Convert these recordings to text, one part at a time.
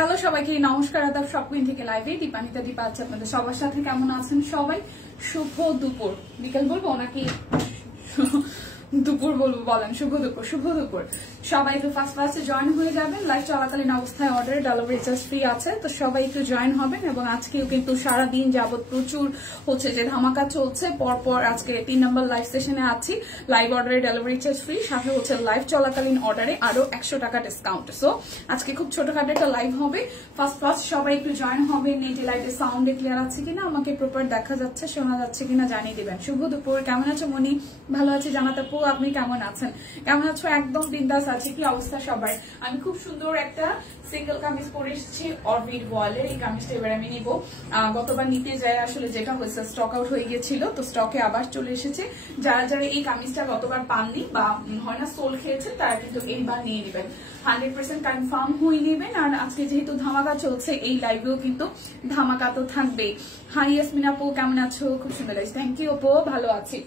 Hello সবাইকে নমস্কার আদাব শপিং থেকে লাইভে দীপানিতা দীপা আছে আপনাদের সবার সাথে। কেমন আছেন সবাই? শুভ দুপুর, বিকাল বলবো নাকি দুপুর বলবো? বলেন শুভ দুপুর। শুভ দুপুর সবাই একটু ফার্স্টে জয়েন হয়ে যাবেন। লাইভ চলাকালীন অবস্থায় অর্ডার ডেলিভারি চার্জ ফ্রি আছে, তো সবাই একটু জয়েন হবেন। এবং আজকেও কিন্তু সারাদিন যাবত প্রচুর হচ্ছে যে ধামাকা চলছে। পরপর আজকে 3 নম্বর লাইভ সেশনে আছি। লাইভ অর্ডারে ডেলিভারি চার্জ ফ্রি, সাথে হচ্ছে লাইভ চলাকালীন অর্ডারে আরো 100 টাকা ডিসকাউন্ট। সো আজকে খুব ছোটখাটো একটা লাইভ হবে। ফার্স্ট সবাই একটু জয়েন হবে। নেটে লাইভে সাউন্ডে ক্লিয়ার আছে কিনা, আমাকে প্রপার দেখা যাচ্ছে শোনা যাচ্ছে কিনা জানিয়ে দিবেন। শুভ দুপুর। কেমন আছো মনি? ভালো আছি জানাতে আপু, আপনি কেমন আছেন? কেমন আছো? একদম বিন্দাস আছে। কি অবস্থা সবার? আমি খুব সুন্দর একটা সিঙ্গেল কামিজ পরে এসেছি অরবিট ওয়ালের। এই কামিজটা এবার আমি নিব। গতবার নিতে যায় আসলে যেটা হয়েছে স্টক আউট হয়ে গিয়েছিল, তো স্টকে আবার চলে এসেছে। যারা যারা এই কামিজটা গতবার পাননি বা হয় না সোল খেয়েছে, তারা কিন্তু এইবার নিয়ে নেবেন। 100% কনফার্ম হয়ে নেবেন। আর আজকে যেহেতু ধামাকা চলছে, এই লাইভেও কিন্তু ধামাকা তো থাকবেই। হাই ইয়াসমিন আপু, কেমন আছো? খুব সুন্দর লাগছে। থ্যাংক ইউ আপু, ভালো আছি।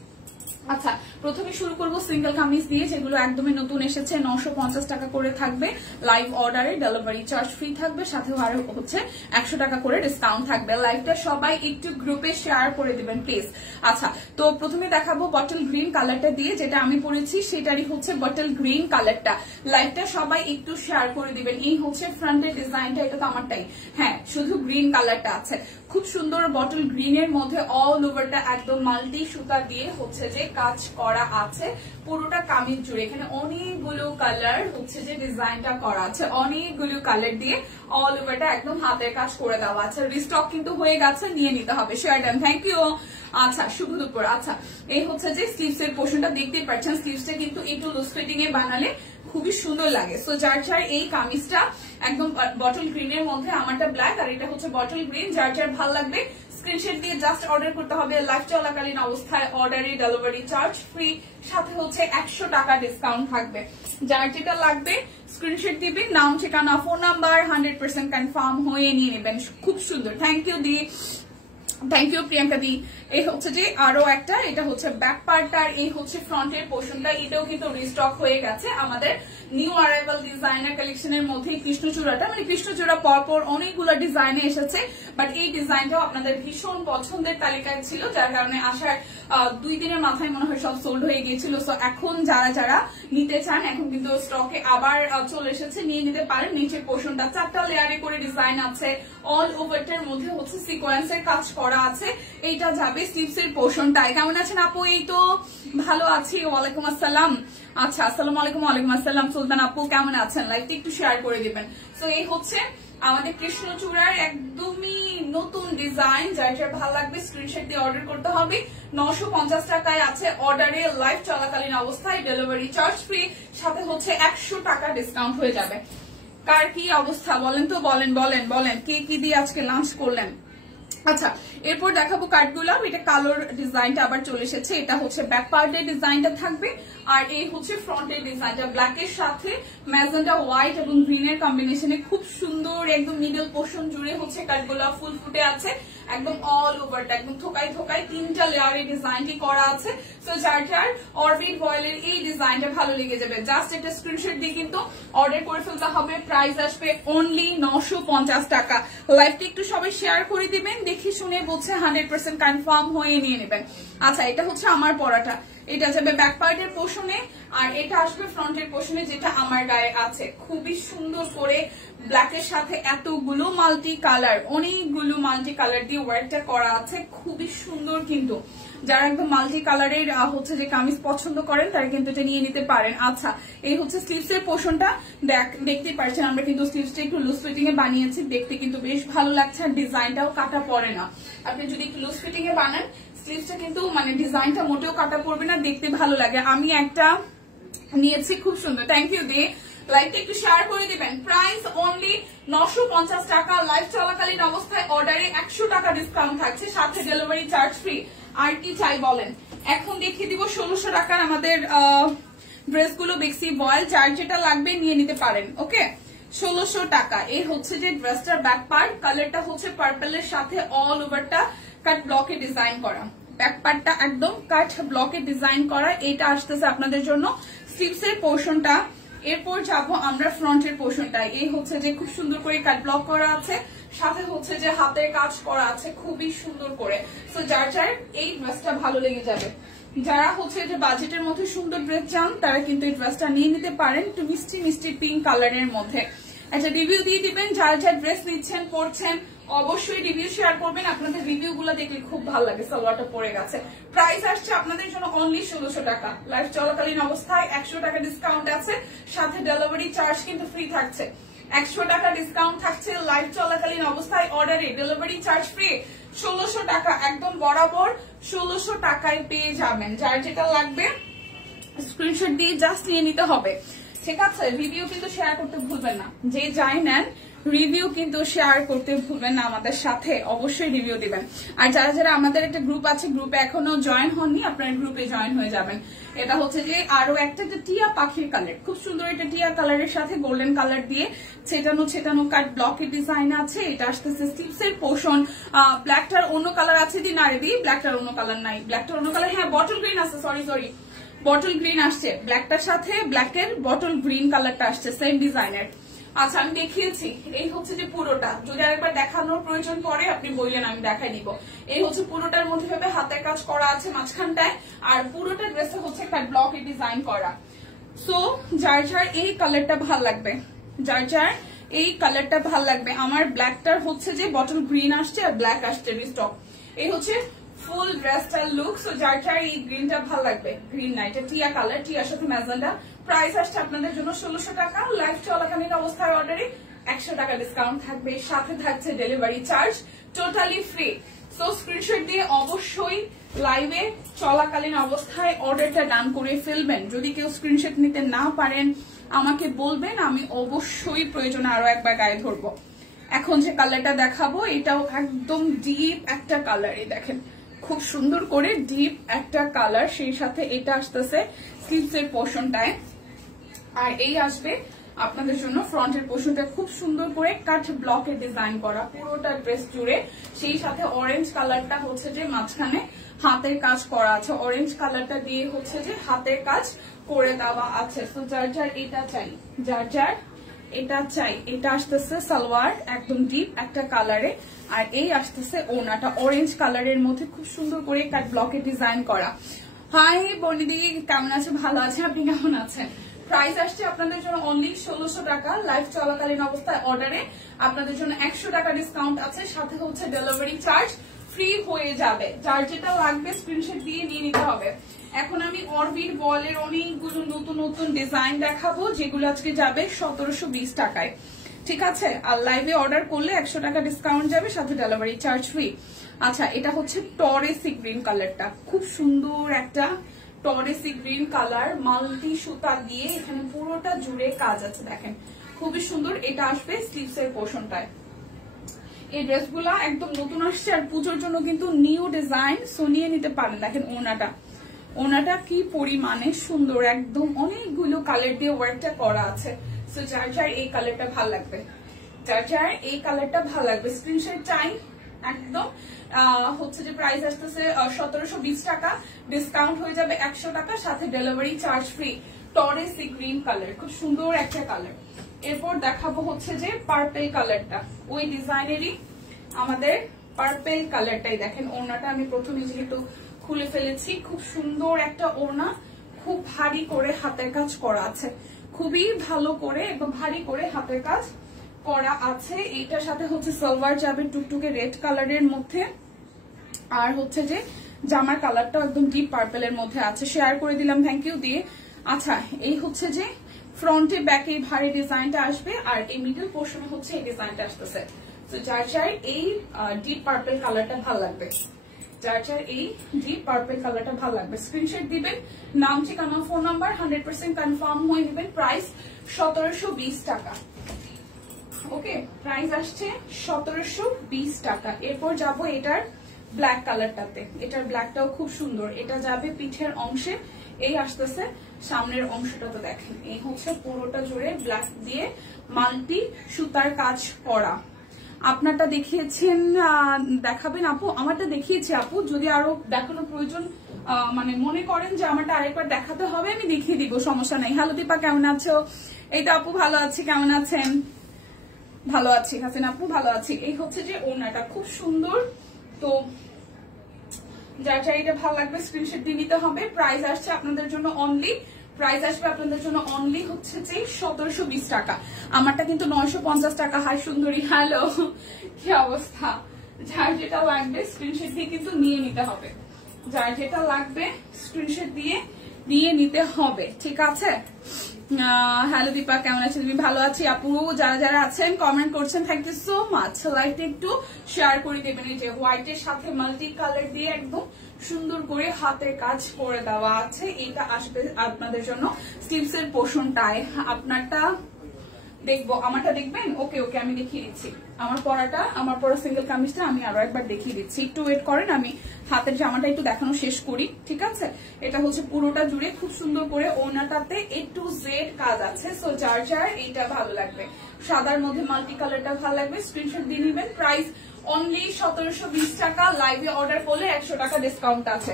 আচ্ছা, প্রথমে শুরু করব সিঙ্গেল কামিজ দিয়ে, যেগুলো একদমই নতুন এসেছে। 950 টাকা করে থাকবে লাইভ অর্ডারে, ডেলিভারি চার্জ ফ্রি থাকবে, সাথে আরো হচ্ছে 100 টাকা করে ডিসকাউন্ট থাকবে। লাইভটা সবাই একটু গ্রুপে শেয়ার করে দিবেন প্লিজ। আচ্ছা, তো প্রথমে দেখাবো বটল গ্রিন কালারটা দিয়ে, যেটা আমি পরেছি সেটারই হচ্ছে বটল গ্রিন কালারটা। লাইভটা সবাই একটু শেয়ার করে দিবেন। এই হচ্ছে ফ্রন্টের ডিজাইনটা, এটা তো আমারটাই, হ্যাঁ শুধু গ্রিন কালারটা আছে। খুব সুন্দর বটল গ্রিনের মধ্যে অল ওভারটা একদম মাল্টি সুতা দিয়ে হচ্ছে যে কাজ করা আছে পুরোটা কামিজ জুড়ে। এখানে অনেকগুলো কালার হচ্ছে যে ডিজাইনটা করা আছে, অনেকগুলো কালার দিয়ে অল ওভারটা একদম হাতের কাজ করে দেওয়া আছে। রিস্টক কিন্তু হয়ে গেছে, নিয়ে নিতে হবে। Share done, thank you. আচ্ছা, শুভ দুপুর। আচ্ছা, এই হচ্ছে যে স্লিভস এর পোর্শনটা দেখতে পাচ্ছেন। স্লিভসটা কিন্তু একটু লুজ ফিটিং এ বানালে খুবই সুন্দর লাগে। সো যার যার এই কামিজটা একদম বটল গ্রিনের মধ্যে, আমারটা ব্ল্যাক আর এটা হচ্ছে বটল গ্রিন, যার যার ভালো লাগবে স্ক্রিনশট দিয়ে জাস্ট অর্ডার করতে হবে। লাইভ চলাকালীন অবস্থায় অর্ডারে ডেলিভারি চার্জ ফ্রি, সাথে হচ্ছে 100 টাকা ডিসকাউন্ট থাকবে। যার যেটা লাগবে স্ক্রিনশট দিবেন, নাম ঠিকানা ফোন নাম্বার 100% কনফার্ম হয়ে নিয়ে নেবেন। খুব সুন্দর, থ্যাংক ইউ দি, থ্যাংক ইউ প্রিয়াঙ্কা দি। এই হচ্ছে যে আরো একটা, এটা হচ্ছে ব্যাক পার্টটার, এই হচ্ছে ফ্রন্টের পোর্শনটা। এটাও কিন্তু রিস্টক হয়ে গেছে আমাদের নিউ অ্যারাইভাল ডিজাইনার কালেকশনের মধ্যে। কৃষ্ণচূড়াটা মানে কৃষ্ণচূড়া পরপর অনেকগুলো ডিজাইনে এসেছে, বাট এই ডিজাইনটাও আপনাদের ভীষণ পছন্দের তালিকায় ছিল, যার কারণে আসার 2 দিনের মাথায় মনে হয় সব সোল্ড হয়ে গিয়েছিল। সো এখন যারা যারা নিতে চান, এখন কিন্তু স্টকে আবার চলে এসেছে, নিয়ে নিতে পারেন। নিচের পোর্শনটা 4টা লেয়ারে করে ডিজাইন আছে, অল ওভারটার মধ্যে হচ্ছে সিকোয়েন্সের কাজ করা আছে। এইটা যাবে স্লিভস এর পোর্শনটায়। কেমন আছেন আপু? এই তো ভালো আছি, ওয়ালাইকুম আসসালাম। আচ্ছা, আসসালামু আলাইকুম। ওয়ালাইকুম আসসালাম সুলতান আপু, কেমন আছেন? লাইভটা একটু শেয়ার করে দিবেন। তো এই হচ্ছে আমাদের কৃষ্ণচূড়ার একদমই নতুন ডিজাইন, যার যার ভালো লাগবে স্ক্রিনশট দিয়ে অর্ডার করতে হবে। 950 টাকায় আছে অর্ডারে, লাইভ চলাকালীন অবস্থায় ডেলিভারি চার্জ ফ্রি, সাথে হচ্ছে 100 টাকা ডিসকাউন্ট হয়ে যাবে। কার কি অবস্থা বলেন তো? বলেন বলেন বলেন, কে কি দিয়ে আজকে লাঞ্চ করলেন? আচ্ছা, এরপর দেখাবো কাঠগোলাপ। এটা কালোর ডিজাইনটা আবার চলে এসেছে। এটা হচ্ছে ব্যাক পার্টের ডিজাইনটা থাকবে, আর এই হচ্ছে ফ্রন্টের ডিজাইনটা। ব্ল্যাকের সাথে ম্যাজেন্টা হোয়াইট এবং গ্রিনের কম্বিনেশনে খুব সুন্দর একদম মিডল পোর্শন জুড়ে হচ্ছে কাঠগোলাপ ফুল ফুটে আছে। একদম অল ওভারটা একদম থোকাই থোকাই 3টা লেয়ারের ডিজাইনটি করা আছে। সো যার যার অরবিট ভয়েলের এই ডিজাইনটা ভালো লেগে যাবে, জাস্ট একটা স্ক্রিনশট দিয়ে কিন্তু অর্ডার করে ফেলতে হবে। প্রাইস আসবে অনলি 950 টাকা। লাইভটি একটু সবাই শেয়ার করে দিবেন, দেখে শুনে বলছে 100% কনফার্ম হয়ে নিয়ে নেবেন। আচ্ছা, এটা হচ্ছে আমার পরাটা, এটা যাবে ব্যাক পার্টের পোর্শনে, আর এটা আসবে ফ্রন্টের পোর্শনে, যেটা আমার গায়ে আছে। খুবই সুন্দর করে ব্ল্যাকের সাথে এতগুলো মাল্টি কালার, অনেকগুলো মাল্টি কালার দিয়ে ওয়ার্কটা করা আছে, খুবই সুন্দর। কিন্তু যারা একদম মাল্টি কালারের হচ্ছে যে কামিজ পছন্দ করেন, তারা কিন্তু এটা নিয়ে নিতে পারেন। আচ্ছা, এই হচ্ছে স্লিভস এর পোর্শনটা, দেখতে পাচ্ছেন আমরা কিন্তু স্লিভসটা একটু লুজ ফিটিং এ বানিয়েছি, দেখতে কিন্তু বেশ ভালো লাগছে। আর ডিজাইনটাও কাটা পড়ে না। আপনি যদি একটু লুজ ফিটিং এ বানান, স্লিভসটা কিন্তু মানে ডিজাইনটা মোটেও কাটা পড়বে না, দেখতে ভালো লাগে। আমি একটা নিয়েছি, খুব সুন্দর। থ্যাংক ইউ দিয়ে লাইভটা একটু শেয়ার করে দিবেন। প্রাইস অনলি 950 টাকা। লাইভ চলাকালীন অবস্থায় অর্ডারে 100 টাকা ডিসকাউন্ট থাকছে, সাথে ডেলিভারি চার্জ ফ্রি। আর কি চাই বলেন? এখন দেখিয়ে দিব 1600 টাকার আমাদের ড্রেসগুলো। বেক্সি ভয়েল, যার যেটা লাগবে নিয়ে নিতে পারেন। ওকে, 1600 টাকা। এই হচ্ছে যে ড্রেসটার ব্যাক পার্ট, কালারটা হচ্ছে পার্পলের সাথে অল ওভারটা কাট ব্লকে ডিজাইন করা। ব্যাক পার্টটা একদম কাট ব্লকে ডিজাইন করা। এটা আসতেছে আপনাদের জন্য স্লিভস এর পোর্শনটা। এরপর যাব আমরা ফ্রন্টের পোর্শনটায়। এই হচ্ছে যে খুব সুন্দর করে কাট ব্লক করা আছে, সাথে হচ্ছে যে হাতের কাজ করা আছে খুবই সুন্দর করে। তো যার যার এই ড্রেসটা ভালো লেগে যাবে, যারা হচ্ছে যে বাজেটের মধ্যে সুন্দর ড্রেস চান তারা কিন্তু এই ড্রেসটা নিয়ে নিতে পারেন, একটু মিষ্টি মিষ্টি পিঙ্ক কালারের মধ্যে। আচ্ছা, রিভিউ দিয়ে দিবেন, যার যার ড্রেস নিচ্ছেন পড়ছেন অবশ্যই রিভিউ শেয়ার করবেন। আপনাদের রিভিউ গুলা দেখলে খুব ভালো লাগে। সালোয়ারটা পরে গেছে। প্রাইস আসছে আপনাদের জন্য অনলি 1600 টাকা। লাইভ চলাকালীন অবস্থায় 100 টাকা ডিসকাউন্ট আছে, সাথে ডেলিভারি চার্জ কিন্তু ফ্রি থাকছে। 100 টাকা ডিসকাউন্ট থাকছে লাইভ চলাকালীন অবস্থায়, অর্ডারে ডেলিভারি চার্জ ফ্রি। 1600 টাকা একদম বরাবর 1600 টাকায় পেয়ে যাবেন। যার যেটা লাগবে স্ক্রিনশট দিয়ে জাস্ট নিয়ে নিতে হবে, ঠিক আছে? রিভিউ কিন্তু শেয়ার করতে ভুলবেন না, যে যাই নেন রিভিউ কিন্তু শেয়ার করতে ভুলবেন না, আমাদের সাথে অবশ্যই রিভিউ দিবেন। আর যারা যারা আমাদের একটা গ্রুপ আছে, গ্রুপে এখনো জয়েন হননি, আপনার গ্রুপে জয়েন হয়ে যাবেন। এটা হচ্ছে যে আরো একটা টিয়া পাখির কালার, খুব সুন্দর। এটা টিয়া কালারের সাথে গোল্ডেন কালার দিয়ে ছেটানো ছেটানো কাট ব্লকের ডিজাইন আছে। এটা আসতেছে স্লিভসের পোর্শন। ব্ল্যাকটার অন্য কালার আছে দি না রেডি, ব্ল্যাকটার অন্য কালার নাই, ব্ল্যাকটার অন্য কালার, হ্যাঁ বটল গ্রিন আছে, সরি বটল গ্রিন আসছে, ব্ল্যাকটার সাথে ব্ল্যাকের বটল গ্রিন কালারটা আসছে সেম ডিজাইনের। আচ্ছা, আমি দেখিয়েছি। এই হচ্ছে যে পুরোটা, যদি আরেকবার দেখানোর প্রয়োজন পড়ে আপনি বললেন, আমি দেখাই দিব। এই হচ্ছে পুরোটার মধ্যে ভাবে হাতের কাজ করা আছে মাঝখানটায়, আর পুরোটা ড্রেসে হচ্ছে একটা ব্লকে ডিজাইন করা। সো যার যার এই কালারটা ভাল লাগবে, যার যার এই কালারটা ভাল লাগবে। আমার ব্ল্যাকটার হচ্ছে যে বটল গ্রিন আসছে আর ব্ল্যাক আসছে রিস্টক। এই হচ্ছে ফুল ড্রেসটার লুক। সো যার যার এই গ্রিনটা ভাল লাগবে, গ্রিন না, এটা টিয়া কালার, টিয়ার সাথে ম্যাজেন্ডা। প্রাইস আসছে আপনাদের জন্য 1600 টাকা। লাইভ চলাকালীন অবস্থায় অর্ডারে 100 টাকা ডিসকাউন্ট থাকবে, সাথে থাকছে delivery charge totally free. So screenshot দিয়ে অবশ্যই লাইভে চলাকালীন অবস্থায় অর্ডারটা ডান করে ফেলবেন। যদি কেউ স্ক্রিনশট নিতে না পারেন আমাকে বলবেন, আমি অবশ্যই প্রয়োজনে আরো একবার গায়ে ধরবো। এখন যে কালারটা দেখাবো এটাও একদম ডিপ একটা কালার, এই দেখেন খুব সুন্দর করে ডিপ একটা কালার, সেই সাথে এটা আসতেছে স্লিভসের পোর্শনটায়। আর এই আসবে আপনাদের জন্য ফ্রন্টের পোর্শনটা খুব সুন্দর করে কাট ব্লকের ডিজাইন করা পুরোটা ড্রেস জুড়ে, সেই সাথে অরেঞ্জ কালারটা হচ্ছে যে মাঝখানে হাতের কাজ করা আছে, অরেঞ্জ কালারটা দিয়ে হচ্ছে যে হাতের কাজ করে দেওয়া আছে। তো যার যার এটা চাই, যার যার এটা চাই, এটা আসতেছে সালোয়ার একদম ডিপ একটা কালারে, আর এই আসতেছে ওনাটা অরেঞ্জ কালারের মধ্যে খুব সুন্দর করে কাট ব্লকের ডিজাইন করা। হাই বনিদি, কেমন আছে? ভালো আছে, আপনি কেমন আছেন? প্রাইস আসছে আপনাদের জন্য অনলি 1600 টাকা। লাইভ চলাকালীন অবস্থায় অর্ডারে আপনাদের জন্য 100 টাকা ডিসকাউন্ট আছে, সাথে হচ্ছে ডেলিভারি চার্জ ফ্রি হয়ে যাবে। যার যেটা লাগবে স্ক্রিনশট দিয়ে নিয়ে নিতে হবে। এখন আমি অরবিট বলের অনেকগুলো নতুন নতুন ডিজাইন দেখাবো, যেগুলো আজকে যাবে 1720 টাকায়, ঠিক আছে? আর লাইভে অর্ডার করলে 100 টাকা ডিসকাউন্ট যাবে, সাথে ডেলিভারি চার্জ ফ্রি। আচ্ছা, এটা হচ্ছে টরেসি গ্রিন কালারটা, খুব সুন্দর একটা টরেসি গ্রিন কালার, মাল্টি সুতা দিয়ে এখানে পুরোটা জুড়ে কাজ আছে, দেখেন খুবই সুন্দর। এটা আসবে স্লিভসের পোর্শনটায়। এই ড্রেসগুলা একদম নতুন আসছে আর পুজোর জন্য কিন্তু নিউ ডিজাইন, সো নিয়ে নিতে পারেন। দেখেন ওনাটা কি পরিমাণে সুন্দর, একদম অনেকগুলো কালার দিয়ে ওয়ার্কটা করা আছে। সো যার যার এই কালারটা ভাল লাগবে, যার যার এই কালারটা ভাল লাগবে স্ক্রিনশট চাই একদম। হচ্ছে যে প্রাইস আসতেছে 1720 টাকা, ডিসকাউন্ট হয়ে যাবে 100 টাকা, সাথে ডেলিভারি চার্জ ফ্রি। টরেসি গ্রিন কালার, খুব সুন্দর একটা কালার। এরপর দেখাবো হচ্ছে যে পার্পেল কালারটা, ওই ডিজাইনেরই আমাদের পার্পেল কালারটাই। দেখেন ওড়নাটা আমি প্রথমে যেহেতু খুলে ফেলেছি, খুব সুন্দর একটা ওড়না, খুব ভারী করে হাতের কাজ করা আছে, খুবই ভালো করে এবং ভারী করে হাতের কাজ করা আছে। এইটার সাথে হচ্ছে সালোয়ার যাবে টুকটুকে রেড কালারের মধ্যে, আর হচ্ছে যে জামার কালারটা একদম ডিপ পার্পেলের মধ্যে আছে। শেয়ার করে দিলাম থ্যাংক ইউ দিয়ে। আচ্ছা, এই হচ্ছে যে ফ্রন্টে ব্যাকে ভারী ডিজাইনটা আসবে, আর এই মিডল পোর্শনে হচ্ছে এই ডিজাইনটা আসতেছে। তো যার যার এই ডিপ পার্পেল কালারটা ভালো লাগবে, যার যার এই ডিপ পার্পেল কালারটা ভালো লাগবে স্ক্রিনশট দিবেন, নাম ঠিকানা ফোন নাম্বার 100% কনফার্ম হয়ে নেবেন। প্রাইস 1720 টাকা। ওকে, প্রাইস আসছে 1720 টাকা। এরপর যাব এটার ব্ল্যাক কালারটাতে, এটার ব্ল্যাকটাও খুব সুন্দর। এটা যাবে পিঠের অংশে, এই আসতেছে সামনের অংশটা। তো দেখেন এই হচ্ছে পুরোটা জুড়ে ব্ল্যাক দিয়ে মাল্টি সুতার কাজ করা। আপনারটা দেখিয়েছেন, দেখাবেন আপু? আমারটা দেখিয়েছি আপু, যদি আরো দেখানোর প্রয়োজন মানে মনে করেন যে আমারটা আরেকবার দেখাতে হবে, আমি দেখিয়ে দিব, সমস্যা নাই। হ্যালো দীপা, কেমন আছো? এই তো আপু ভালো আছি, কেমন আছেন? ভালো আছি হাসিন আপু, ভালো আছি। এই হচ্ছে যে ওড়নাটা খুব সুন্দর, তো যার যার এটা ভালো লাগবে স্ক্রিনশট দিয়ে নিতে হবে। প্রাইস আসছে আপনাদের জন্য অনলি, প্রাইস আসবে আপনাদের জন্য অনলি হচ্ছে যে 1720 টাকা। আমারটা কিন্তু 950 টাকা। হাই সুন্দরী, হ্যালো, কি অবস্থা? যার যেটা লাগবে স্ক্রিনশট দিয়ে কিন্তু নিয়ে নিতে হবে, যার যেটা লাগবে স্ক্রিনশট দিয়ে নিতে হবে, ঠিক আছে? হ্যালো দীপা, কেমন আছেন? তুমি? ভালো আছি আপু। যারা যারা আছেন কমেন্ট করছেন, থ্যাংক ইউ সো মাচ। লাইকটা একটু শেয়ার করে দেবেন। এই যে হোয়াইটের সাথে মাল্টি কালার দিয়ে একদম সুন্দর করে হাতের কাজ করে দেওয়া আছে। এটা আসবে আপনাদের জন্য স্লিভস এর পোর্শনটায়। আপনারটা দেখবো, আমারটা দেখবেন? ওকে ওকে, আমি দেখিয়ে দিচ্ছি আমার পরা সিঙ্গেল কামিজটা আমি আরো একবার দেখিয়ে দিচ্ছি। একটু ওয়েট করেন, আমি হাতের জামাটা একটু দেখানো শেষ করি, ঠিক আছে? এটা হচ্ছে পুরোটা জুড়ে খুব সুন্দর করে ওনাটাতে A to Z কাজ আছে। সো যার যার এইটা ভালো লাগবে, সাদার মধ্যে মাল্টি কালারটা ভালো লাগবে, স্ক্রিনশট দিয়ে নিবেন। প্রাইস অনলি 1720 টাকা। লাইভে অর্ডার করলে 100 টাকা ডিসকাউন্ট আছে।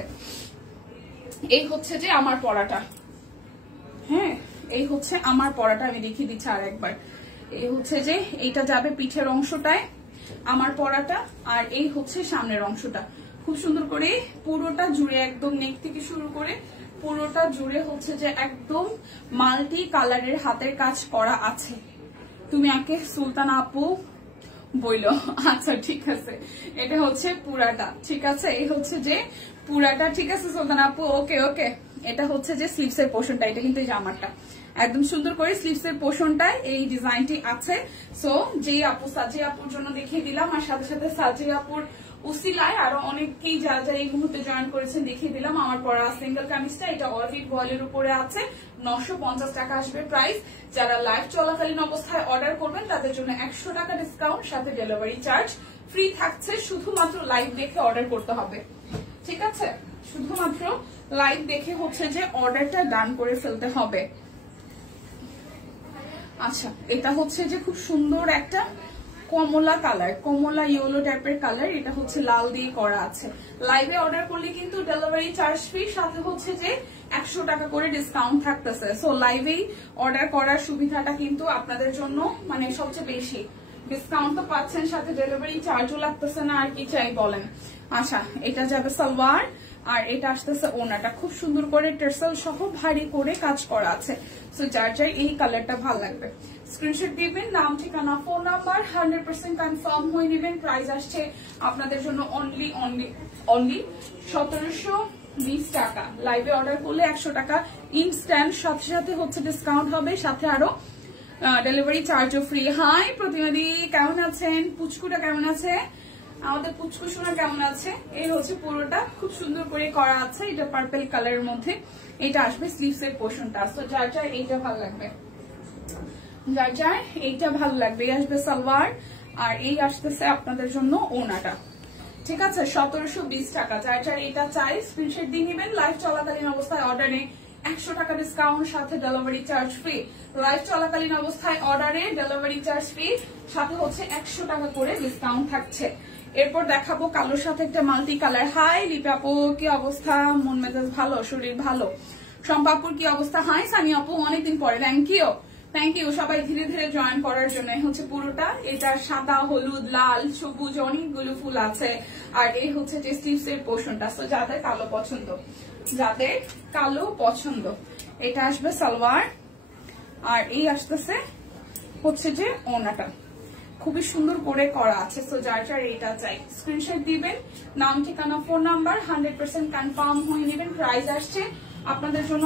এই হচ্ছে যে আমার পরাটা, হ্যাঁ এই হচ্ছে আমার পরাটা, আমি দেখিয়ে দিচ্ছি আর একবার। এই হচ্ছে যে এইটা যাবে পিঠের অংশটায় আমার পরাটা, আর এই হচ্ছে সামনের অংশটা। খুব সুন্দর করে পুরোটা জুড়ে একদম নেক থেকে শুরু করে পুরোটা জুড়ে হচ্ছে যে একদম মাল্টি কালারের হাতের কাজ করা আছে। তুমি আগে সুলতান আপু বইলো, আচ্ছা ঠিক আছে, এটা হচ্ছে পুরাটা, ঠিক আছে? এই হচ্ছে যে পুরাটা, ঠিক আছে সুলতান আপু, ওকে ওকে। এটা হচ্ছে যে স্লিভস এর পোর্শনটা, এটা কিন্তু এই জামাটা একদম সুন্দর করে স্লিভস এর পোর্শনটায় এই ডিজাইনটি আছে। সো যে আপু সাজি আপুর জন্য দেখিয়ে দিলাম, আর সাথে সাথে সাজি আপুর উসিলায় আরো অনেকেই যারা যারা এই মুহূর্তে জয়েন করেছেন দেখিয়ে দিলাম। আমার পরা সিঙ্গেল কামিজটা, এটা অরবিট বয়েলের উপরে আছে, 950 টাকা আসবে প্রাইস। যারা লাইভ চলাকালীন অবস্থায় অর্ডার করবেন তাদের জন্য 100 টাকা ডিসকাউন্ট, সাথে ডেলিভারি চার্জ ফ্রি থাকছে। শুধুমাত্র লাইভ দেখে অর্ডার করতে হবে, ঠিক আছে? শুধুমাত্র লাইভ দেখে হচ্ছে যে অর্ডারটা ডান করে ফেলতে হবে। আচ্ছা, এটা হচ্ছে যে খুব সুন্দর একটা কমলা কালার, কমলা ইয়েলো টাইপের কালার। এটা হচ্ছে লাল দিয়ে করা আছে। লাইভে অর্ডার করলে কিন্তু ডেলিভারি চার্জ ফ্রি, সাথে হচ্ছে যে 100 টাকা করে ডিসকাউন্ট থাকতেছে। সো লাইভেই অর্ডার করার সুবিধাটা কিন্তু আপনাদের জন্য মানে সবচেয়ে বেশি। ডিসকাউন্ট তো পাচ্ছেন, সাথে ডেলিভারি চার্জও লাগতেছে না, আর কি চাই বলেন? আচ্ছা, এটা যাবে সালোয়ার, আর এটা আসতেছে ওনাটা। খুব সুন্দর করে টেরসেল সহ ভারী করে কাজ করা আছে। সো যার যার এই কালারটা ভালো লাগবে স্ক্রিনশট দিবেন, নাম ঠিকানা ফোন নাম্বার 100% কনফার্ম হয়ে নেবেন। প্রাইস আসছে আপনাদের জন্য অনলি 1720 টাকা। লাইভে অর্ডার করলে 100 টাকা ইনস্ট্যান্ট, সাথে সাথে হচ্ছে ডিসকাউন্ট হবে, সাথে আরো ডেলিভারি চার্জও ফ্রি। হাই প্রতিনিধি, কেমন আছেন? পুচকুটা কেমন আছে? আমাদের পুচকু সোনা কেমন আছে? এই হচ্ছে পুরোটা খুব সুন্দর করে করা আছে, এটা পার্পল কালারের মধ্যে। এটা আসবে স্লিভস এর পোর্শনটা। তো যার যার এইটা ভালো লাগবে, যার যার এইটা ভালো লাগবে, এই আসবে সালোয়ার, আর এই আসতেছে আপনাদের জন্য ওনাটা, ঠিক আছে? 1720 টাকা। যার যার এটা চাই স্ক্রিনশট দিয়ে নেবেন। লাইভ চলাকালীন অবস্থায় অর্ডারে 100 টাকা ডিসকাউন্ট, সাথে ডেলিভারি চার্জ ফ্রি। লাইভ চলাকালীন অবস্থায় অর্ডারে ডেলিভারি চার্জ ফ্রি, সাথে হচ্ছে 100 টাকা করে ডিসকাউন্ট থাকছে। এরপর দেখাবো কালোর সাথে একটা মাল্টি কালার। হাই লিপা আপু, কি অবস্থা? মন মেজাজ ভালো, শরীর ভালো? শম্পাপুর কি অবস্থা? হাই সানি আপু, অনেকদিন পরে, থ্যাংক ইউ সবাই ধীরে ধীরে জয়েন করার জন্য। হচ্ছে পুরোটা, এটা সাদা, হলুদ, লাল, সবুজ অনেকগুলো ফুল আছে, আর এই হচ্ছে যে স্লিভস এর পোর্শনটা। তো যাদের কালো পছন্দ, এটা আসবে সালোয়ার, আর এই আসতেছে হচ্ছে যে ওনাটা। খুবই সুন্দর করে করা আছে। সো যার যার এইটা চাই স্ক্রিনশট দিবেন, নাম ঠিকানা ফোন নাম্বার 100% কনফার্ম হয়ে নেবেন। প্রাইস আসছে আপনাদের জন্য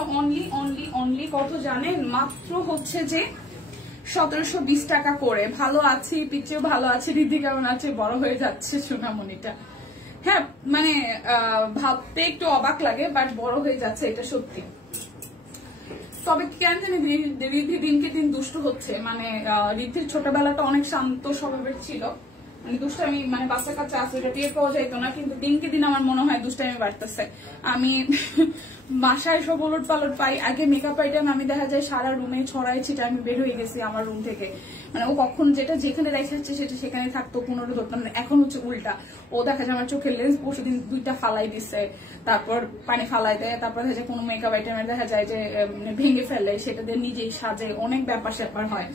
অনলি কত জানেন? মাত্র হচ্ছে যে 1720 টাকা করে। ভালো আছি, পিচেও ভালো আছে। দিদি কেমন আছে? বড় হয়ে যাচ্ছে সোনামণিটা। হ্যাঁ মানে ভাবতে একটু অবাক লাগে, বাট বড় হয়ে যাচ্ছে, এটা সত্যি। তবে কেন জানি রিদ্ধি দিনকে দিন দুষ্ট হচ্ছে। মানে রিদ্ধির ছোটবেলাটা অনেক শান্ত স্বভাবের ছিল, মানে দুষ্টামি, মানে বাচ্চা কাচ্চা আছে এটা টের পাওয়া যাইতো না, কিন্তু দিনকে দিন আমার মনে হয় দুষ্টামি বাড়তেছে। আমি বাসায় সব ওলট পালট পাই। আগে মেকআপ আইটেম আমি দেখা যায় সারা রুমে ছড়াই ছিটা আমি বের হয়ে গেছি আমার রুম থেকে, মানে ও কখন যেটা যেখানে দেখাচ্ছে সেটা সেখানে থাকতো, পনেরো ধরতাম না। এখন হচ্ছে উল্টা, ও দেখা যায় আমার চোখের লেন্স পরশুদিন 2টা ফালাই দিচ্ছে, তারপর পানি ফালাই দেয়, তারপর দেখা যায় কোনো মেকআপ আইটেমের দেখা যায় যে ভেঙে ফেলে, সেটা দিয়ে নিজেই সাজে, অনেক ব্যাপার স্যাপার হয়।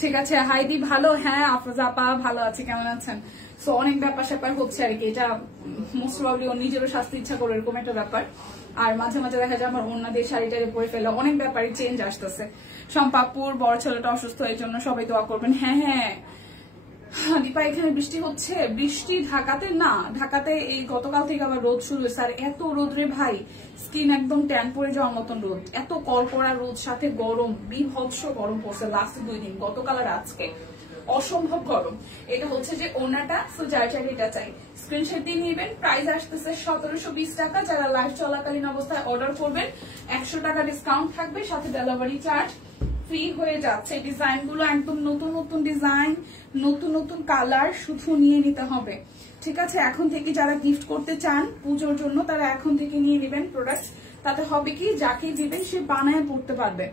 ঠিক আছে হাইদি ভালো, হ্যাঁ আফরোজা আপা ভালো আছে, কেমন আছেন? সো অনেক ব্যাপার স্যাপার হচ্ছে আর কি, এটা মোস্ট প্রবাবলি ও নিজেরও স্বাস্থ্য ইচ্ছা করে এরকম একটা ব্যাপার। আর মাঝে মাঝে দেখা যায় আমার অন্য দিয়ে শাড়িটারে পরে ফেলে, অনেক ব্যাপারই চেঞ্জ আসতেছে। সম্পাপুর বড় ছেলেটা অসুস্থ, এই জন্য সবাই দোয়া করবেন। হ্যাঁ হ্যাঁ দীপা এখানে বৃষ্টি হচ্ছে, বৃষ্টি ঢাকাতে না, ঢাকাতে এই গতকাল থেকে আবার রোদ শুরু হয়েছে। আর এত রোদ রে ভাই, স্কিন একদম ট্যান পড়ে যাওয়ার মতন রোদ, এত কড়কড়া রোদ, সাথে গরম, বিভৎস গরম পড়ছে লাস্ট 2 দিন, গতকাল আর আজকে অসম্ভব গরম। এটা হচ্ছে যে ওনাটা, সো যার যার এটা চাই স্ক্রিনশট দিয়ে নেবেন। প্রাইস আসতেছে 1720 টাকা। যারা লাইভ চলাকালীন অবস্থায় অর্ডার করবেন 100 টাকা ডিসকাউন্ট থাকবে, সাথে ডেলিভারি চার্জ ফ্রি হয়ে যাচ্ছে। ডিজাইন গুলো একদম নতুন নতুন ডিজাইন, নতুন নতুন কালার, শুধু নিয়ে নিতে হবে। ঠিক আছে, এখন থেকে যারা গিফট করতে চান পুজোর জন্য তারা এখন থেকে নিয়ে নেবেন প্রোডাক্ট। তাতে হবে কি, যাকে দিবেন সে বানায় পড়তে পারবে।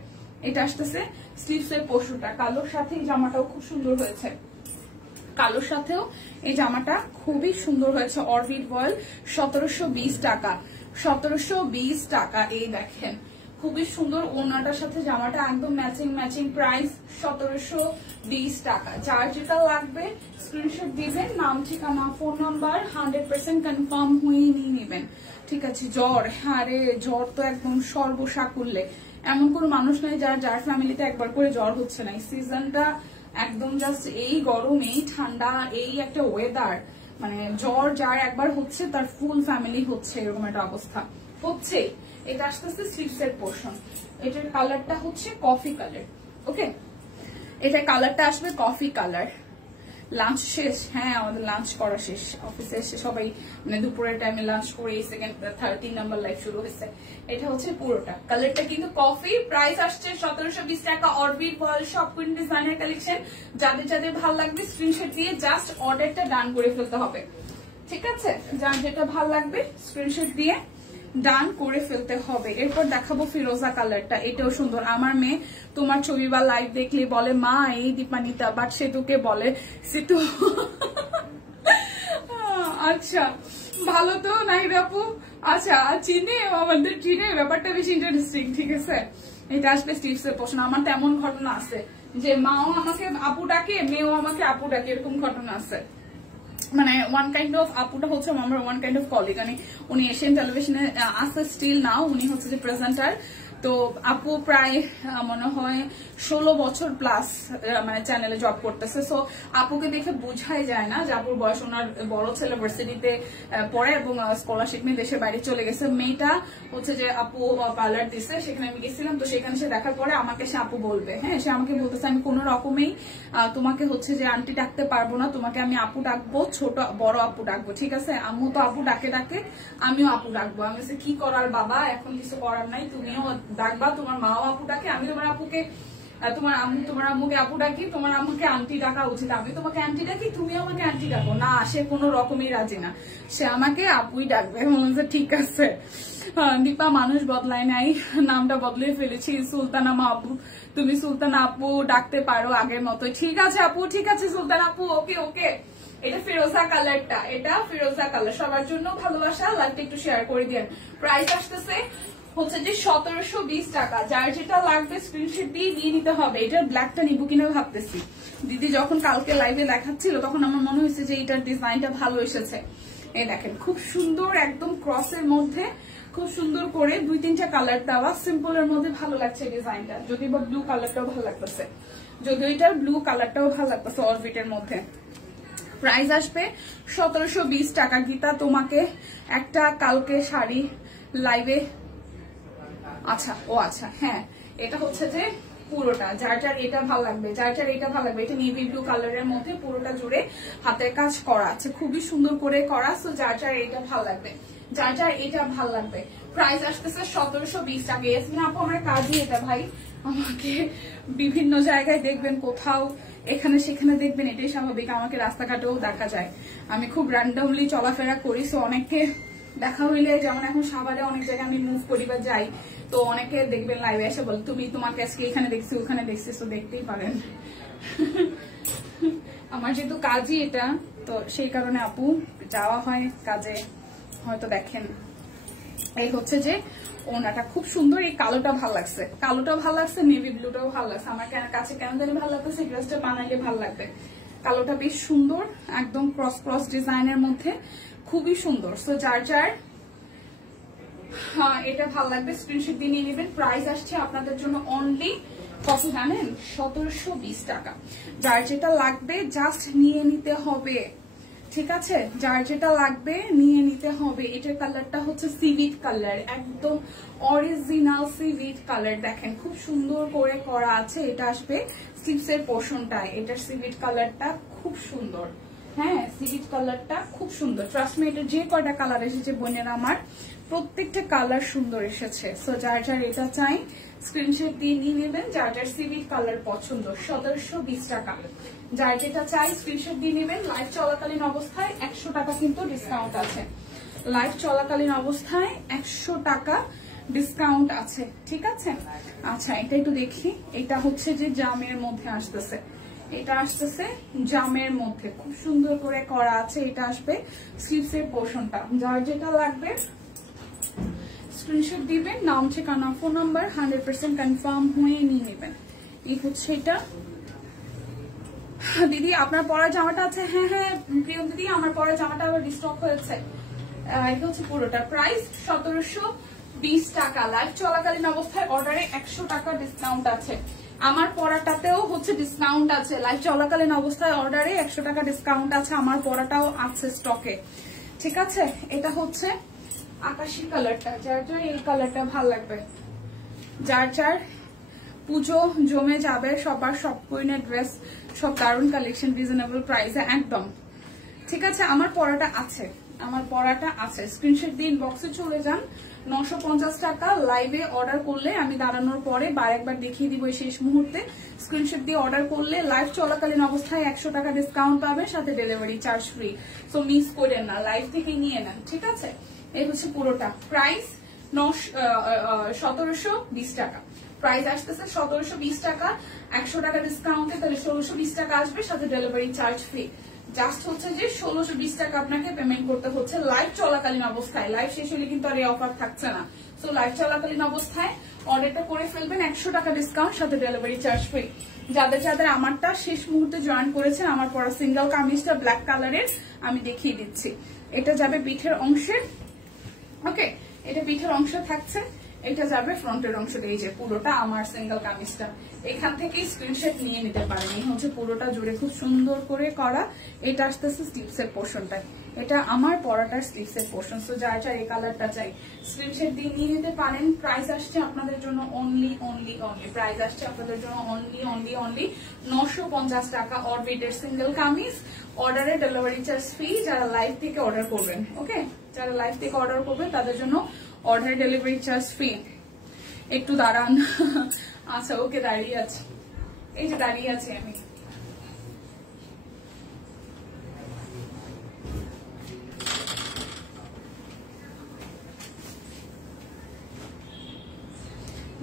এটা আসতেছে স্লিভস এর পশুটা, কালোর সাথে এই জামাটাও খুব সুন্দর হয়েছে, কালোর সাথেও এই জামাটা খুবই সুন্দর হয়েছে। অরবিট ভয়েল 1720 টাকা, 1720 টাকা। এই দেখেন খুবই সুন্দর ওনাটার সাথে জামাটা একদম ম্যাচিং ম্যাচিং, প্রাইস 1720 টাকা। যার যেটা লাগবে স্ক্রিনশট দিবেন, নাম ঠিকানা ফোন নাম্বার 100% কনফার্ম হয়ে নিয়ে নেবেন। ঠিক আছে, জ্বর, হ্যাঁ রে জ্বর তো একদম সর্বসাকুল্যে, এমন কোন মানুষ নাই যার ফ্যামিলিতে একবার করে জ্বর হচ্ছে না। এই সিজনটা একদম জাস্ট এই গরম, এই ঠান্ডা, এই একটা ওয়েদার, মানে জ্বর যার একবার হচ্ছে তার ফুল ফ্যামিলি হচ্ছে, এরকম একটা অবস্থা হচ্ছে। এটা আসতে স্লিভস এর পোর্শন, এটার কালারটা হচ্ছে কফি কালার। ওকে, এটা কালারটা আসবে কফি কালার। লাঞ্চ শেষ? হ্যাঁ আমাদের লাঞ্চ করা শেষ, অফিসে এসে সবাই মানে দুপুরের টাইমে লাঞ্চ করে 3 নাম্বার লাইভ শুরু হয়েছে। এটা হচ্ছে পুরোটা, কালারটা কিন্তু কফি। প্রাইস আসছে 1720 টাকা। অরবিট ভয়েল সব কুইন ডিজাইনার কালেকশন। যাদের যাদের ভালো লাগবে স্ক্রিনশট দিয়ে জাস্ট অর্ডারটা ডান করে ফেলতে হবে। ঠিক আছে, যার যেটা ভালো লাগবে স্ক্রিনশট দিয়ে ডান করে ফেলতে হবে। এরপর দেখাবো ফিরোজা কালারটা, এটাও সুন্দর। আমার মেয়ে তোমার ছবি বা লাইভ দেখলে বলে মা এই দীপানিতা, বাট সে তোকে বলে সিতু। আচ্ছা ভালো তো নাহিদ আপু, আচ্ছা চিনে, আমাদের চিনে, ব্যাপারটা বেশি ইন্টারেস্টিং। ঠিক আছে, এটা আসবে স্টিভস এর পোর্শন। আমার তেমন ঘটনা আছে যে মাও আমাকে আপু ডাকে, মেয়েও আমাকে আপু ডাকে, এরকম ঘটনা আছে। মানে ওয়ান কাইন্ড অফ আপুটা হচ্ছে আমার ওয়ান কাইন্ড অফ কলিগ, উনি এশিয়ান টেলিভিশনে আছে স্টিল নাও, উনি হচ্ছে যে প্রেজেন্টার। তো আপু প্রায় মনে হয় 16 বছর প্লাস মানে চ্যানেলে জব করতেছে। সো আপুকে দেখে বোঝাই যায় না যে আপুর বয়স, ওনার বড় ছেলে ভার্সিটিতে পড়ে এবং স্কলারশিপ নিয়ে দেশের বাইরে চলে গেছে। মেয়েটা হচ্ছে যে আপু পার্লার দিছে, সেখানে আমি গেছিলাম, তো সেখানে সে দেখার পরে আমাকে সে আপু বলবে। হ্যাঁ, সে আমাকে বলতেছে আমি কোনো রকমেই তোমাকে হচ্ছে যে আন্টি ডাকতে পারবো না, তোমাকে আমি আপু ডাকবো, ছোট বড় আপু ডাকবো। ঠিক আছে, আম্মু তো আপু ডাকে ডাকে, আমিও আপু ডাকবো। আমি কি করার বাবা, এখন কিছু করার নাই, তুমিও ডাকবা, তোমার মাও আপু ডাকে, আমি তোমার আপুকে তোমার আম্মুকে আপু ডাকি, তোমার আম্মুকে আন্টি ডাকা উচিত। আমি তোমাকে আন্টি ডাকি, তুমিও আমাকে আন্টি ডাকো না। সে কোনো রকমই রাজি না, সে আমাকে আপুই ডাকবে। ঠিক আছে দীপা, মানুষ বদলায় নাই, নামটা বদলে ফেলেছি, সুলতানা মা আপু, তুমি সুলতানা আপু ডাকতে পারো আগের মতোই। ঠিক আছে আপু, ঠিক আছে সুলতানা আপু, ওকে ওকে। এটা ফিরোজা কালারটা, এটা ফিরোজা কালার। সবার জন্য ভালোবাসা, লাইকটা একটু শেয়ার করে দিন। প্রাইস আসতেছে হচ্ছে যে 1720 টাকা। যার যেটা লাগবে স্ক্রিনশট দিয়ে নিয়ে নিতে হবে। এটার ব্ল্যাকটা নিবো কিনা ভাবতেছি। দিদি যখন কালকে লাইভে দেখাচ্ছিল তখন আমার মনে হয়েছে যে এটার ডিজাইনটা ভালো এসেছে। এই দেখেন খুব সুন্দর, একদম ক্রসের মধ্যে খুব সুন্দর করে 2-3টা কালার দেওয়া, সিম্পলের মধ্যে ভালো লাগছে ডিজাইনটা। যদি বা ব্লু কালারটাও ভালো লাগতেছে, যদি এটার ব্লু কালারটাও ভালো লাগতেছে অরবিটের মধ্যে। প্রাইস আসবে 1720 টাকা। গীতা তোমাকে একটা কালকে শাড়ি লাইভে, আচ্ছা ও আচ্ছা হ্যাঁ, এটা হচ্ছে যে পুরোটা, যার যার এটা ভালো লাগবে, যার যার এটা ভালো লাগবে। এটা নেভি ব্লু কালারের মধ্যে পুরোটা জুড়ে হাতের কাজ করা আছে, খুবই সুন্দর করে করা। সো যার যার এটা ভালো লাগবে, যার যার এটা ভালো লাগবে। প্রাইস আসতেছে 1720 টাকা। ইয়াসমিন আপু আমার কাজই এটা ভাই, আমাকে বিভিন্ন জায়গায় দেখবেন, কোথাও এখানে সেখানে দেখবেন, এটাই স্বাভাবিক। আমাকে রাস্তাঘাটেও দেখা যায়, আমি খুব র্যান্ডমলি চলাফেরা করি। সো অনেককে দেখা হইলে, যেমন এখন সাভারে অনেক জায়গায় আমি মুভ করি বা যাই, তো অনেকে দেখবেন লাইভে এসে বল তুমি তোমাকে আজকে এখানে দেখছি ওখানে দেখছি, তো দেখতেই পারেন। আমার যেহেতু কাজই এটা, তো সেই কারণে আপু যাওয়া হয় কাজে, হয়তো দেখেন। এই হচ্ছে যে ওনাটা খুব সুন্দর, এই কালোটা ভালো লাগছে, কালোটাও ভালো লাগছে, নেভি ব্লুটাও ভালো লাগছে। আমার কাছে কেন জানি ভালো লাগতেছে, ড্রেসটা বানাইলে ভালো লাগবে। কালোটা বেশ সুন্দর, একদম ক্রস ক্রস ডিজাইনের মধ্যে, খুবই সুন্দর। সো যার যার এটা ভালো লাগবে স্ক্রিনশট দিয়ে নিয়ে নেবেন। প্রাইস আসছে আপনাদের জন্য অনলি কত জানেন? 1720 টাকা। যার যেটা লাগবে জাস্ট নিয়ে নিতে হবে, ঠিক আছে? যার যেটা লাগবে নিয়ে নিতে হবে। এটার কালারটা হচ্ছে সিভিট কালার, একদম অরিজিনাল সিভিট কালার। দেখেন খুব সুন্দর করে করা আছে। এটা আসবে স্লিভস এর পোর্শনটায়। এটার সিভিট কালারটা খুব সুন্দর, হ্যাঁ সিভিট কালারটা খুব সুন্দর। ট্রাস্ট মি, এটা যে কয়টা কালার এসেছে বোনেরা আমার, প্রত্যেকটা কালার সুন্দর এসেছে। সো যার যার এটা চাই স্ক্রিনশট দিয়ে নিয়ে নেবেন। যার যার সিভিট কালার পছন্দ 1720 টাকা। যার যেটা চাই স্ক্রিনশট দিয়ে নেবেন। লাইভ চলাকালীন অবস্থায় 100 টাকা কিন্তু ডিসকাউন্ট আছে। লাইভ চলাকালীন অবস্থায় 100 টাকা ডিসকাউন্ট আছে, ঠিক আছে? আচ্ছা এটা একটু দেখি। এটা হচ্ছে যে জামের মধ্যে আসতেছে, এটা আসতেছে জামের মধ্যে, খুব সুন্দর করে করা আছে। এটা আসবে স্লিভস এর পোর্শনটা। যার যেটা লাগবে স্ক্রিনশট দিবেন, নাম ঠিকানা ফোন নাম্বার 100% কনফার্ম হয়ে নিয়ে নেবেন। এই হচ্ছে এটা। দিদি আপনার পরা জামাটা আছে? হ্যাঁ হ্যাঁ প্রিয় দিদি, আমার পরা জামাটা আবার রিস্টক হয়েছে। এটা হচ্ছে পুরোটা প্রাইস 1720 টাকা। লাইভ চলাকালীন অবস্থায় অর্ডারে 100 টাকা ডিসকাউন্ট আছে। আমার পরাটাতেও হচ্ছে ডিসকাউন্ট আছে। লাইভ চলাকালীন অবস্থায় অর্ডারে 100 টাকা ডিসকাউন্ট আছে। আমার পরাটাও আছে স্টকে, ঠিক আছে? এটা হচ্ছে আকাশি কালারটা। যার যার এই কালারটা ভালো লাগবে, যার যার পুজো জমে যাবে, সবার সব কুইনের ড্রেস, সব দারুণ কালেকশন রিজনেবল প্রাইসে একদম, ঠিক আছে? আমার পরাটা আছে, আমার পরাটা আছে। স্ক্রিনশট দিয়ে ইনবক্সে চলে যান। 950 টাকা। লাইভে অর্ডার করলে আমি দাঁড়ানোর পরে একবার দেখিয়ে দিব শেষ মুহূর্তে। স্ক্রিনশট দিয়ে অর্ডার করলে লাইভ চলাকালীন অবস্থায় 100 টাকা ডিসকাউন্ট পাবে, সাথে delivery charge free. So miss করেন না, লাইভ থেকে নিয়ে নেন, ঠিক আছে? এই হচ্ছে পুরোটা প্রাইস 1720 টাকা। প্রাইস আসতেছে 1720 টাকা। 100 টাকা ডিসকাউন্টে তাহলে 1620 টাকা আসবে, সাথে ডেলিভারি চার্জ ফ্রি। জাস্ট হচ্ছে যে 1620 টাকা আপনাকে পেমেন্ট করতে হচ্ছে লাইভ চলাকালীন অবস্থায়। লাইভ শেষ হলে কিন্তু আর এই অফার থাকছে না। সো লাইভ চলাকালীন অবস্থায় অর্ডারটা করে ফেলবেন, 100 টাকা ডিসকাউন্ট, সাথে ডেলিভারি চার্জ ফ্রি। যাদের যাদের আমারটা শেষ মুহূর্তে জয়েন করেছেন, আমার পরা সিঙ্গেল কামিজটা ব্ল্যাক কালারের আমি দেখিয়ে দিচ্ছি। এটা যাবে পিঠের অংশে, ওকে? এটা পিঠের অংশ থাকছে, এটা যাবে ফ্রন্টের অংশ। এই যে পুরোটা আমার সিঙ্গেল কামিজটা, এখান থেকে স্ক্রিনশট নিয়ে নিতে পারেন। এই হচ্ছে পুরোটা জুড়ে খুব সুন্দর করে করা। এটা আসতেছে স্লিভস এর পোর্শনটা, এটা আমার পরাটার স্লিভস এর পোর্শন। সো যার যার এই কালারটা চাই স্ক্রিনশট দিয়ে নিয়ে নিতে পারেন। প্রাইস আসছে আপনাদের জন্য অনলি প্রাইস আসছে আপনাদের জন্য অনলি 950 টাকা। অরবিটের সিঙ্গেল কামিজ, অর্ডারে ডেলিভারি চার্জ ফ্রি। যারা লাইভ থেকে অর্ডার করবেন, ওকে, যারা লাইভ থেকে অর্ডার করবেন তাদের জন্য অর্ডার ডেলিভারি চার্জ ফ্রি। একটু দাঁড়ান। আচ্ছা ওকে, দাঁড়িয়ে আছি, এই যে দাঁড়িয়ে আছি আমি।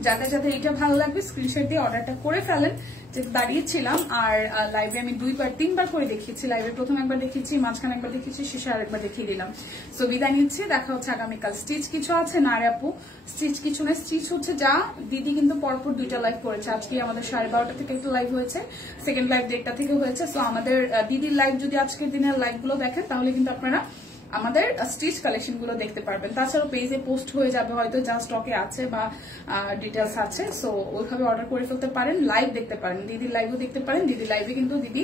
যাদের যাদের এটা ভালো লাগবে স্ক্রিনশট দিয়ে অর্ডারটা করে ফেলেন। যে দাঁড়িয়েছিলাম আর লাইভে আমি 2-3বার করে দেখিয়েছি। লাইভে প্রথম একবার দেখিয়েছি, মাঝখানে একবার দেখিয়েছি, শেষে আরেকবার দেখিয়ে দিলাম। সো বিদায় নিচ্ছি, দেখা হচ্ছে আগামীকাল। স্টিচ কিছু আছে না রে আপু? স্টিচ কিছু না, স্টিচ হচ্ছে যা। দিদি কিন্তু পরপর 2টা লাইভ করেছে। আজকে আমাদের 12:30 থেকে একটা লাইভ হয়েছে, সেকেন্ড লাইভ 1টা থেকে হয়েছে। সো আমাদের দিদির লাইভ যদি আজকের দিনের লাইভ গুলো দেখেন, তাহলে কিন্তু আপনারা আমাদের স্টিচ কালেকশন গুলো দেখতে পারবেন। তাছাড়াও পেজে পোস্ট হয়ে যাবে হয়তো, যা স্টকে আছে বা ডিটেলস আছে। সো ওইভাবে অর্ডার করে ফেলতে পারেন, লাইভ দেখতে পারেন, দিদির লাইভও দেখতে পারেন। দিদির লাইভে কিন্তু দিদি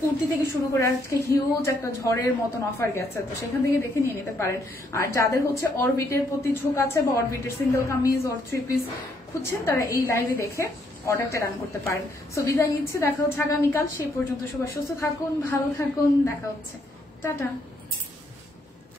কুর্তি থেকে শুরু করে আজকে হিউজ একটা ঝড়ের মতন অফার গেছে, তো সেখান থেকে দেখে নিয়ে নিতে পারেন। আর যাদের হচ্ছে অরবিটের প্রতি ঝোঁক আছে বা অরবিটের সিঙ্গেল কামিজ অর 3 পিস খুঁজছেন, তারা এই লাইভে দেখে অর্ডারটা রান করতে পারেন। সো বিদায় নিচ্ছি, দেখা হচ্ছে আগামীকাল। সেই পর্যন্ত সবাই সুস্থ থাকুন, ভালো থাকুন, দেখা হচ্ছে, টাটা।